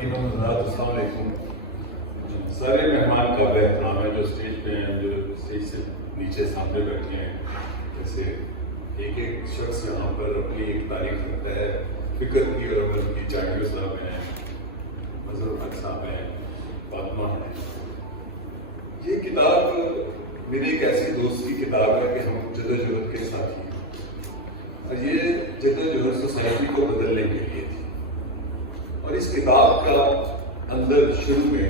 خواتین و حضرات السلام علیکم. سارے مہمان قابل احترام ہیں جو اسٹیج پہ ہیں, جو اسٹیج سے نیچے سامنے بیٹھے ہیں. جیسے ایک شخص یہاں پر اپنی ایک تاریخ رکھتا ہے فکر کی اور عمل کی. چاٹیو صاحب ہیں, مظہر الحق صاحب ہیں, فاطمہ ہیں. یہ کتاب میری ایک ایسی دوست کی کتاب ہے کہ ہم جدوجہد کے ساتھ ہیں, اور یہ جدوجہد سوسائٹی کو بدلنے کے لیے تھی. اور اس کتاب کا اندر شروع میں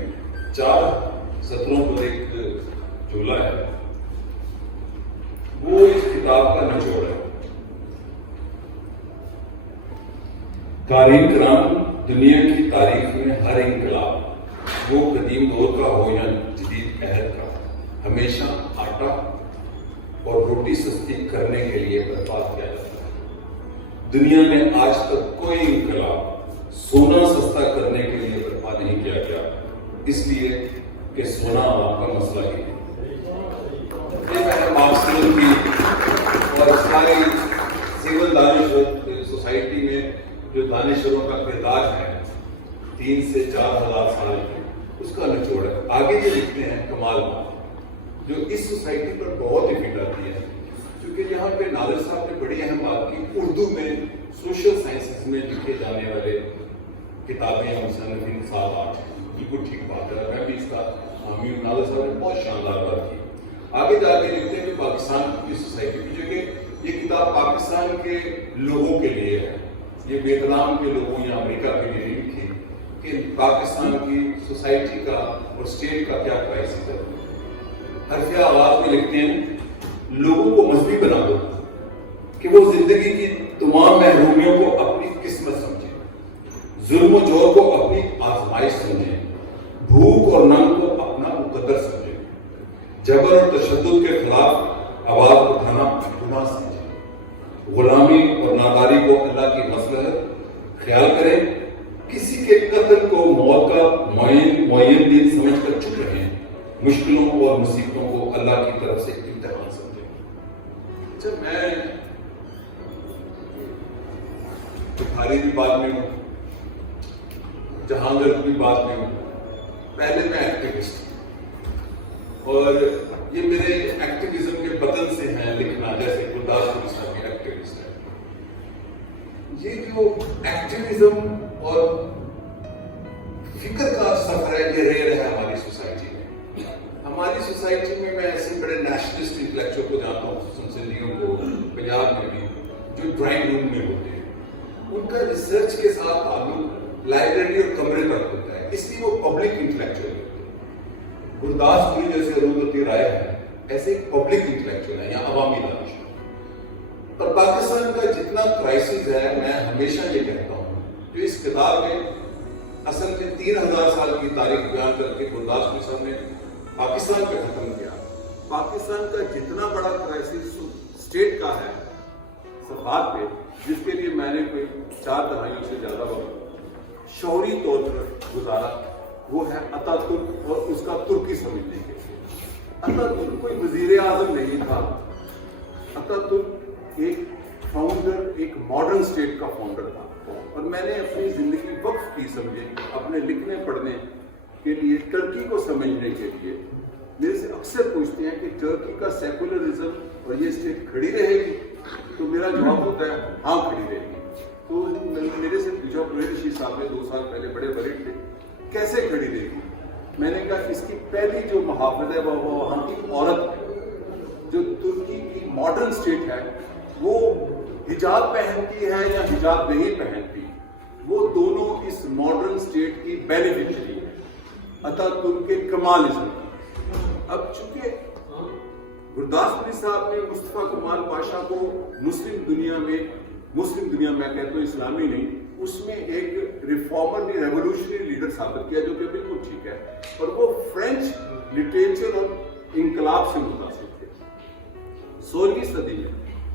4 سطروں پر ایک جملہ ہے, وہ اس کتاب کا نچوڑ ہے. قارئین کرام, دنیا کی تاریخ میں ہر انقلاب, وہ قدیم دور کا ہو یا جدید عہد کا, ہمیشہ آٹا اور روٹی سستی کرنے کے لیے برپا کیا جاتا ہے. دنیا میں آج تک کوئی انقلاب سونا سستا کرنے کے لیے برپا نہیں کیا گیا, اس لیے کہ سونا عوام کا مسئلہ ہی ہے. یہ میں نے مارکسزم کی اور ساری سول دانشور سوسائٹی میں جو دانشوروں کا کردار ہے 3 سے 4 ہزار سال کے, اس کا نچوڑ ہے. آگے یہ لکھتے ہیں کمال بات جو اس سوسائٹی پر بہت افیکٹ آتی ہے, کیونکہ یہاں پہ نادر صاحب نے بڑی اہم بات کی. اردو میں سوشل سائنسز میں لکھے جانے والے کتابیں مصنفین 7-8, بالکل ٹھیک بات ہے, میں بھی اس کا حامی ہوں. نادر صاحب نے بہت شاندار بات کی. آگے جا کے لکھتے ہیں کہ پاکستان کی سوسائٹی کی جگہ یہ کتاب پاکستان کے لوگوں کے لیے ہے, یہ ویتنام کے لوگوں یا امریکہ کے لیے نہیں لکھی کہ پاکستان کی سوسائٹی کا اور اسٹیٹ کا کیا کرائسس ہے. حرفیہ آواز میں لکھتے ہیں لوگوں کو مذہبی بنا دو کہ وہ زندگی کی تمام محرومیوں کو اپنی قسمت سمجھیں, ظلم و جور کو اپنی آزمائش سمجھیں, بھوک اور ننگ کو اپنا مقدر سمجھیں, جبر اور تشدد کے خلاف آواز اٹھانا گناہ سمجھیں, غلامی اور ناداری کو اللہ کی مصلحت خیال کریں, کسی کے قتل کو موت کا معین دن سمجھ کر چپ رہیں, مشکلوں اور مصیبتوں کو اللہ کی طرف سے امتحان سمجھیں. اچھا, میں بخاری بھی بات میں ہوں, جہانگیر بھی بات میں ہوں. پہلے میں ایکٹیوسٹ ہوں, اور یہ میرے ایکٹیویزم کے بدن سے ہیں لکھنا, جیسے گرداس پوری صاحب کے ایکٹیوسٹ ہیں. یہ جو ایکٹیویزم اور فکر کا سفر ہے یہ ریئر ہے ہماری سوسائٹی میں. ہماری سوسائٹی میں میں ایسے بڑے نیشنلسٹ انٹلیکچوئل کو جانتا ہوں, سندھیوں کو, پنجاب میں بھی, جو ڈرائنگ روم میں ہوتے ہیں, ان کا ریسرچ کے ساتھ تعلق لائبریری اور کمرے تک ہوتا ہے, اس لیے وہ پبلک انٹلیکچوئل ہوتے ہیں. گرداس پوری جیسے اروندھتی رائے ہے ایسے پبلک انٹلیکچوئل ہیں یا عوامی دانش. پر پاکستان کا جتنا کرائسس ہے, میں ہمیشہ یہ کہتا ہوں کہ اس کتاب میں اصل میں 3000 سال کی تاریخ بیان کر کے گرداس پوری صاحب نے پاکستان پہ ختم کیا. پاکستان کا جتنا بڑا کرائسس اسٹیٹ کا ہے صفحات پہ, جس کے لیے میں نے کوئی 4 دہائیوں سے زیادہ وقت شعوری طور پر گزارا, وہ ہے اتا ترک اور اس کا ترکی سمجھنے کے لیے. اتا ترک کوئی وزیر اعظم نہیں تھا, اتا ترک ایک فاؤنڈر, ایک ماڈرن اسٹیٹ کا فاؤنڈر تھا. اور میں نے اپنی زندگی وقف کی سمجھے اپنے لکھنے پڑھنے کے لیے, ٹرکی کو سمجھنے کے لیے. میرے سے اکثر پوچھتے ہیں کہ ٹرکی کا سیکولرزم اور یہ اسٹیٹ کھڑی رہے گی, تو میرا جواب ہوتا ہے ہاں کھڑی رہے گی. تو میرے سے پوچھا, رشید صاحب نے 2 سال پہلے بڑے وریڈ تھے, کیسے کھڑی رہے گی؟ میں نے کہا اس کی پہلی جو محافظ ہے وہ وہاں کی عورت ہے. جو ترکی کی ماڈرن اسٹیٹ ہے وہ حجاب پہنتی ہے یا حجاب نہیں پہنتی, وہ دونوں اس ماڈرن اسٹیٹ کی بینیفیشری ہے, اتا ترک کے کمالزم. اب چونکہ گرداس پوری صاحب نے مصطفیٰ کمال پاشا کو مسلم دنیا میں میں کہتا ہوں اسلامی نہیں, اس میں ایک ریفارمر نہیں ریولوشنری لیڈر ثابت کیا, جو کہ بالکل ٹھیک ہے. اور وہ فرینچ لٹریچر اور انقلاب سے متاثر تھے. 16ویں صدی میں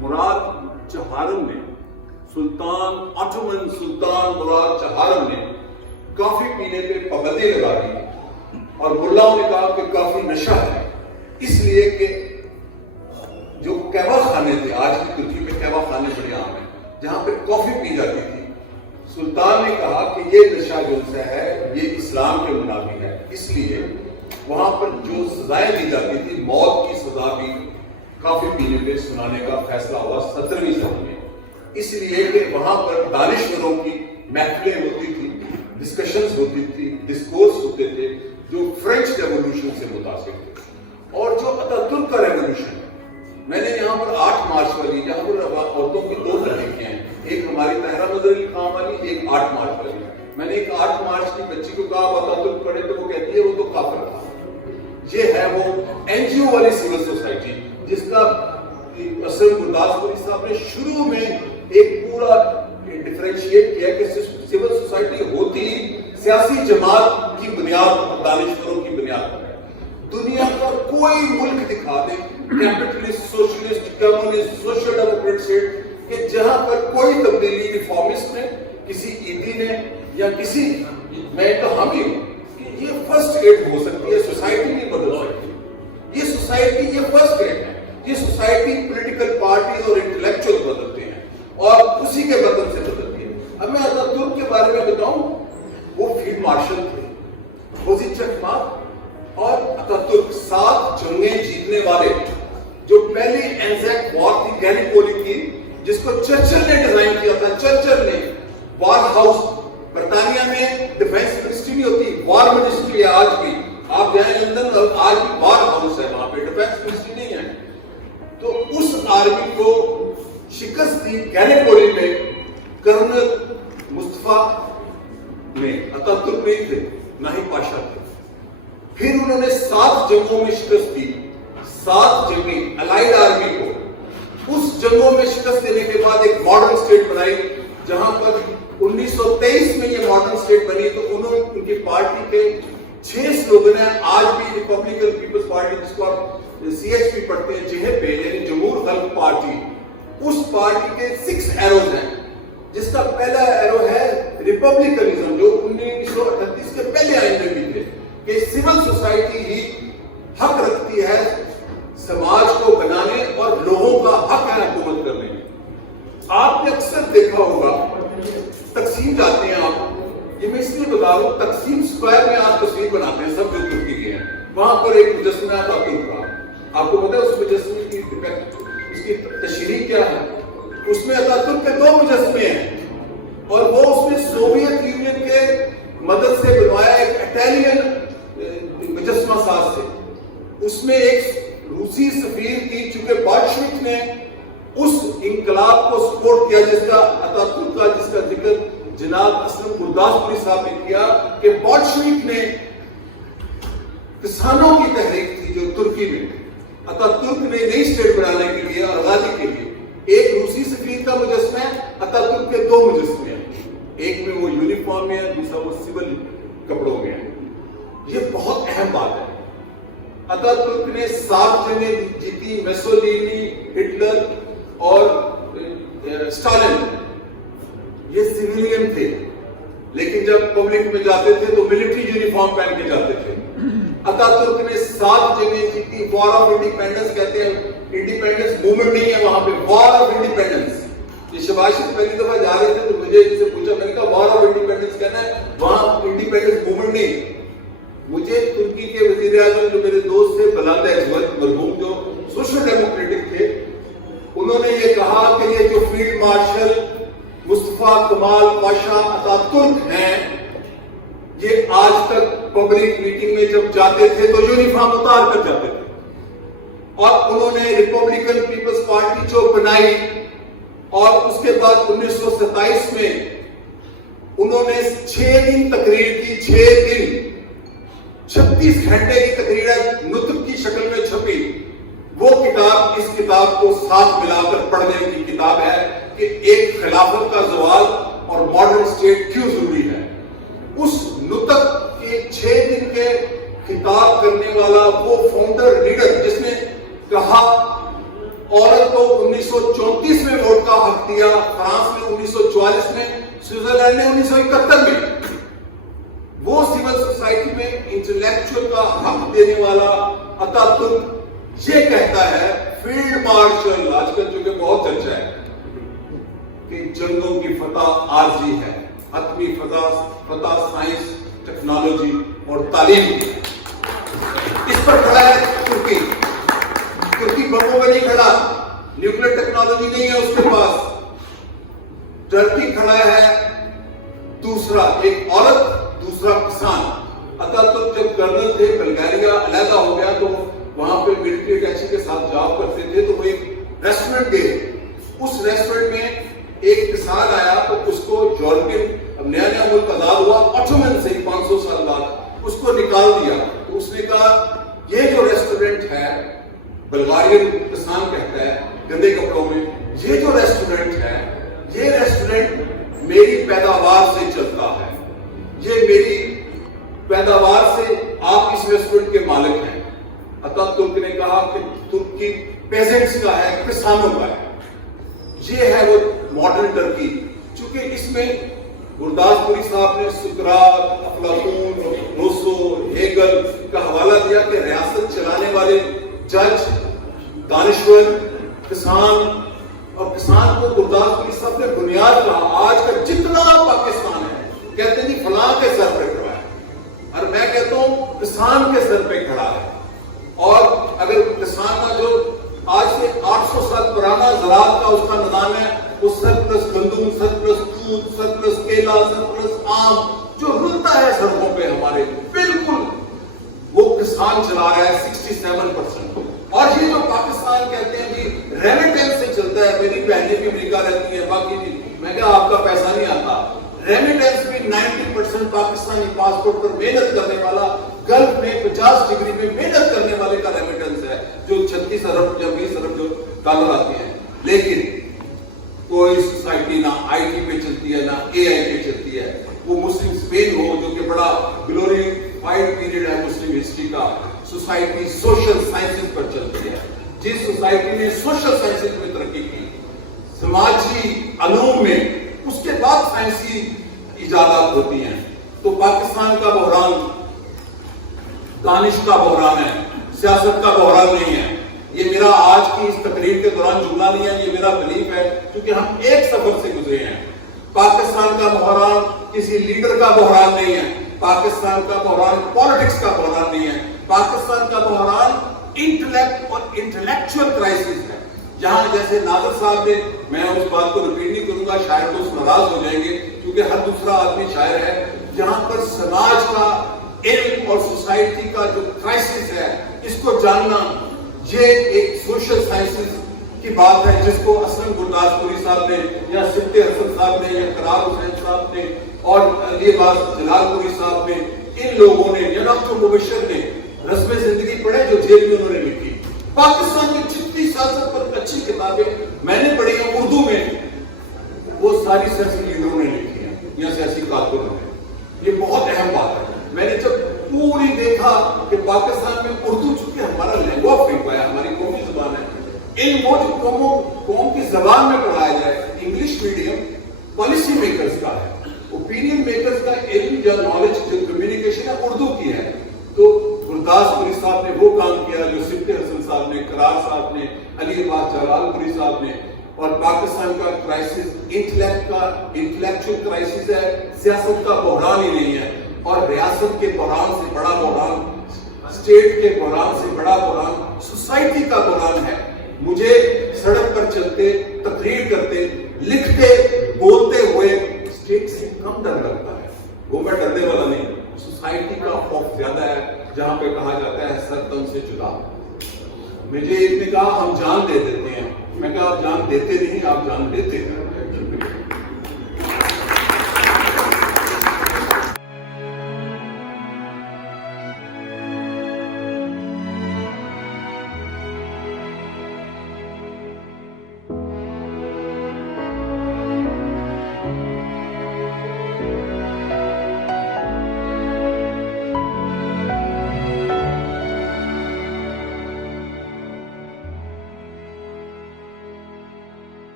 مراد چہارم نے, سلطان مراد چہارم نے کافی پینے پہ پابندی لگا دی, اور ملاؤں نے کہا کہ کافی نشہ ہے, اس لیے کہ جو قہوہ خانے تھے, آج کی ترکی میں قہوہ خانے بڑے عام ہیں, جہاں پہ کافی پی جاتی تھی, سلطان نے کہا کہ یہ نشہ جو ہے یہ اسلام کے منافی ہے، اس لیے وہاں پر جو سزائیں دی جاتی تھی، موت کی سزا بھی کافی پینے پہ سنانے کا فیصلہ ہوا 17ویں صدی میں، اس لیے کہ وہاں پر دانشوروں کی محفلیں ہوتی تھی، ڈسکشنز ہوتی تھی، ڈسکورس ہوتے تھے جو فرینچ ریولوشن سے متاثر تھے، اور جو اتاتürk کا ریولوشن، میں نے یہاں پر 8 مارچ والی، یہاں پر عورتوں کی 2 تحریکیں ہیں، ایک ہماری طاہرہ مظہر علی خان والی، ایک 8 مارچ والی۔ میں نے ایک 8 مارچ کی بچی کو کہا اتاتürk پڑھے تو وہ کہتی ہے وہ تو کافر تھا۔ یہ ہے وہ این جی او والی سول سوسائٹی جس کا اصل گرداسپوری صاحب نے شروع میں ایک پورا ڈیفرینشیٹ کیا کہ سول سوسائٹی ہوتی سیاسی جماعت کی بنیاد، دانشوروں کی بنیاد پر ہے۔ دنیا کا کوئی ملک دکھا دے، capitalist, socialist, communist, social democrat سے، کہ جہاں پر کوئی تبدیلی ریفارمسٹ نے، کسی عیدی نے یا کسی، میں تو ہم ہی ہوں کہ یہ فرسٹ ایڈ ہو سکتی ہے، سوسائٹی نہیں بدل سکتی۔ یہ سوسائٹی، یہ فرسٹ ایڈ ہے، یہ سوسائٹی پولیٹیکل پارٹیز اور انٹلیکچوئل بدلتے ہیں اور اسی کے بدل سے بدلتی ہے۔ اب میں اتاتürk کے بارے میں بتاؤں، وہ فیلڈ مارشل تھے، خوزی چکماک اور اتاتürk 7 جنگیں جیتنے والے، جو پہلی اینزیک وار تھی گیلیپولی کی، جس کو چرچل نے ڈیزائن کیا تھا۔ چرچل نے وار ہاؤس، برطانیہ میں ڈیفینس منسٹری نہیں ہوتی، وار منسٹری ہے آج بھی، آپ جائیں لندن آج بھی وار ہاؤس ہے، وہاں پہ ڈیفینس منسٹری نہیں ہے۔ تو اس آرمی کو شکست دی گیلیپولی میں کرنل مصطفیٰ نے، اتاتürk نہیں تھے، نہ ہی پاشا تھے۔ پھر انہوں نے 7 جنگوں میں شکست دی، 7 جنگیں الائیڈ آرمی کو۔ اس جنگوں میں شکست دینے کے بعد ایک ماڈرن اسٹیٹ بنائی، جہاں پر 1923 میں یہ ماڈرن اسٹیٹ بنی، تو انہوں ان کی پارٹی کے 6 سلوگن ہیں، آج بھی ریپبلکن پیپلز پارٹی، جس کو آپ سی ایچ پی پڑھتے ہیں، جہے پہ یعنی جمہور خلق پارٹی، اس پارٹی کے 6 ایروز ہیں، جس کا پہلا ایرو ہے ریپبلکنزم، جو 1938 کے پہلے آئین میں بھی تھے، کہ سول سوسائٹی ہی حق رکھتی ہے سماج کو بنانے اور لوگوں کا حق ہے حکومت کرنے میں۔ آپ نے اکثر دیکھا ہوگا، تقسیم جاتے ہیں آپ، یہ میں اس لیے بتا رہا ہوں، تقسیم اسکوائر میں آپ تصویر بناتے ہیں سب جو ترکی کے ہیں، وہاں پر ایک مجسمہ ہے اتاتürk کا، آپ کو پتا ہے اس مجسمے کی اس کی تشریح کیا ہے؟ اس میں اتاتürk کے 2 مجسمے ہیں، اور وہ اس میں سوویت یونین کے مدد سے بنوایا ایک اٹیلین مجسمہ ساز سے۔ اس میں ایک روسی سفیر کی، چونکہ بولشوک نے اس انقلاب کو سپورٹ کیا جس کا اتاتürk کا، جس کا ذکر جناب اسلم گرداسپوری صاحب نے کیا، کہ بولشوک نے کسانوں کی تحریک تھی جو ترکی میں، اتاتürk نے نئی اسٹیٹ بنانے کے لیے اور آزادی کے لیے، ایک روسی سفیر کا مجسمہ ہے، اتاتürk کے 2 مجسمے ہیں، ایک میں وہ یونیفارم میں ہے، دوسرا وہ سول کپڑوں میں ہے۔ یہ بہت اہم بات ہے۔ اتاتürk نے 7 جنگیں جیتی، میسولینی، ہٹلر اور اسٹالن، یہ سیویلین تھے، لیکن جب پبلک میں جاتے تھے تو ملٹری یونیفارم پہن کے جاتے تھے۔ اتاتürk نے 7 جنگیں جیتی، وار آف انڈیپینڈنس کہتے ہیں، انڈیپینڈنس موومنٹ نہیں ہے وہاں پہ، وار آف انڈیپینڈنس۔ یہ شہباز شریف پہلی دفعہ جا رہے تھے تو مجھے ان سے پوچھا، میں نے کہا وار آف انڈیپینڈنس کہنا ہے، وہاں انڈیپینڈنس موومنٹ نہیں۔ مجھے ترکی کے وزیر اعظم جو میرے دوست تھے بلند اجول مرحوم، جو سوشل ڈیموکریٹک تھے، انہوں نے یہ کہا کہ یہ جو فیلڈ مارشل مصطفیٰ کمال پاشا اتاتürk ہیں، یہ آج تک پبلک میٹنگ میں جب جاتے تھے تو یونیفارم اتار کر جاتے تھے، اور انہوں نے ریپبلکن پیپلز پارٹی جو بنائی، اور اس کے بعد 1927 میں انہوں نے 6 دن تقریر کی، 6 دن 36 گھنٹے کی تقریر نطق کی شکل میں چھپی۔ وہ کتاب اس کتاب کو ساتھ ملا کر پڑھنے کی کتاب ہے کہ ایک خلافت کا زوال اور ماڈرن اسٹیٹ کیوں ضروری ہے۔ اس نطق کے 6 دن کے خطاب کرنے والا وہ فاؤنڈر لیڈر جس نے کہا عورت کو 1934 میں ووٹ کا حق دیا، فرانس میں 1944 میں، سوئٹزرلینڈ میں 1971 میں، وہ سول سوسائٹی میں انٹلیکچوئل کا حق دینے والا اتاتürk یہ کہتا ہے، فیلڈ مارشل آج کل چونکہ بہت چرچا ہے کہ جنگوں کی فتح عارضی ہے، حتمی فضا سائنس ٹیکنالوجی اور تعلیم کی. اس پر کھڑا ہے ترکی. ترکی بموں میں نہیں کھڑا, نیوکلیر ٹیکنالوجی نہیں ہے اس کے پاس. ٹرکی کھڑا ہے دوسرا, ایک عورت دوسرا کسان. اتاتürk جب کرنل تھے بلغاریہ علیحدہ ہو گیا تو وہاں پہ ملٹری اٹیچی کے ساتھ جاب کرتے تھے, تو وہ ایک ریسٹورنٹ گئے. اس ریسٹورنٹ میں ایک کسان آیا تو اس کو یورپین, اب نیا نیا ملک آزاد ہوا آٹومن سے 500 سال بعد, اس کو نکال دیا. تو اس نے کہا یہ جو ریسٹورنٹ ہے, بلغاریہ کسان کہتا ہے گندے کپڑوں میں, یہ جو ریسٹورنٹ ہے یہ ریسٹورنٹ میری پیداوار سے چلتا ہے, یہ میری پیداوار سے آپ اس ریسٹورنٹ کے مالک ہیں. اتاتürk نے کہا کہ ترکی پیزنٹس کا ہے, کسانوں کا ہے. یہ ہے وہ ماڈرن ٹرکی. چونکہ اس میں گرداس پوری صاحب نے سقراط, افلاطون, روسو, ہیگل کا حوالہ دیا کہ ریاست چلانے والے جج, دانشور, کسان, اور کسان کو گرداس پوری صاحب نے بنیاد کہا. آج کا جتنا پاکستان ہے کہتے ہیں فلاں کے سر پہ کھڑا ہے, اور میں کہتا ہوں کسان کے سر پہ کھڑا ہے. اور اگر کسان کا جو آج سے 800 سال پرانا زراعت کا اس کا نظام ہے, وہ سرپلس گندم, سرپلس دودھ, سرپلس کیلا, سرپلس آم جو رلتا ہے سڑکوں پہ ہمارے, بالکل وہ کسان چلا رہا ہے 67%. اور یہ جو پاکستان کہتے ہیں جی ریمیٹنس سے چلتا ہے, میری بہنیں بھی امریکہ رہتی ہیں, باقی بھی, میں کہا آپ کا پیسہ نہیں آتا. ریمیٹنس بھی 90% پاکستانی پاسپورٹ پر محنت کرنے والا, گلف میں 50 ڈگری میں محنت کرنے والے کا ریمیٹنس ہے, جو 36 ارب یا 20 ارب جو ڈالر آتے ہیں. لیکن کوئی سوسائٹی نہ آئی ٹی پہ چلتی ہے, نہ اے آئی پہ چلتی ہے. وہ مسلم اسپین ہو جو کہ بڑا گلوریفائڈ پیریڈ ہے مسلم ہسٹری کا, سوسائٹی سوشل سائنسز پر چلتی ہے. جس سوسائٹی نے سوشل سائنسز میں ترقی کی, سماجی علوم میں, اس کے بعد سائنسی ایجادات ہوتی ہیں. تو پاکستان کا بحران دانش کا بحران ہے, سیاست کا بحران نہیں ہے. یہ میرا آج کی اس تقریر کے دوران جملہ نہیں ہے, یہ میرا بلیف ہے, کیونکہ ہم ایک سفر سے گزرے ہیں. پاکستان کا بحران کسی لیڈر کا بحران نہیں ہے, پاکستان کا بحران پالیٹکس کا بحران نہیں ہے. پاکستان کا بحران انٹلیکٹ اور انٹلیکچوئل کرائسس ہے. جہاں جیسے ناظر صاحب نے, میں اس بات کو ریپیٹ نہیں کروں گا, شاعر دوست ناراض ہو جائیں گے کیونکہ ہر دوسرا آدمی شاعر ہے, جہاں پر سماج کا, علم اور سوسائٹی کا جو کرائسس ہے اس کو جاننا, یہ ایک سوشل سائنسز کی بات ہے جس کو اسلم گرداس پوری صاحب نے, یا سبت حسن صاحب نے, یا قرار حسین صاحب نے, اور علی عباس جلال پوری صاحب نے, ان لوگوں نے, یا ڈاکٹر مبشر نے رسم زندگی پڑھے جو جیل میں انہوں نے لکھی. پاکستان کی جتنی سیاست پر اچھی کتابیں میں نے پڑھی ہیں اردو میں, وہ ساری سیاسی لیڈروں نے لکھی ہیں یا سیاسی کارکنوں نے. یہ بہت اہم بات ہے. میں نے جب پوری دیکھا کہ پاکستان میں اردو چونکہ ہمارا لینگوا فرنکوا ہے, ہماری قومی زبان ہے, ان وہ جو قوم کی زبان میں پڑھایا جائے, انگلش میڈیم پالیسی میکرز کا ہے, اوپینین میکرز کا علم یا نالج جو کمیونیکیشن ہے اردو کی ہے. تو گرداس پوری صاحب نے وہ کام کیا جو سبت حسن صاحب نے, قرار صاحب نے, علی عباس جلال پوری صاحب نے. اور پاکستان کا کرائسس انٹلیکٹ کا, انٹلیکچوئل کرائسس ہے, سیاست کا بحران ہی نہیں ہے. اور ریاست کے بحران سے بڑا بحران, اسٹیٹ کے بحران سے بڑا بحران سوسائٹی کا بحران ہے. مجھے سڑک پر چلتے, تقریر کرتے, لکھتے, بولتے ہوئے اسٹیٹ سے کم ڈر لگتا ہے. وہ میں ڈرنے والا نہیں, سوسائٹی کا خوف زیادہ ہے جہاں پہ کہا جاتا ہے سر تن سے جدا. مجھے ایک نے کہا ہم جان دے دیتے ہیں, میں کہا آپ جان دیتے نہیں, آپ جان لیتے ہیں.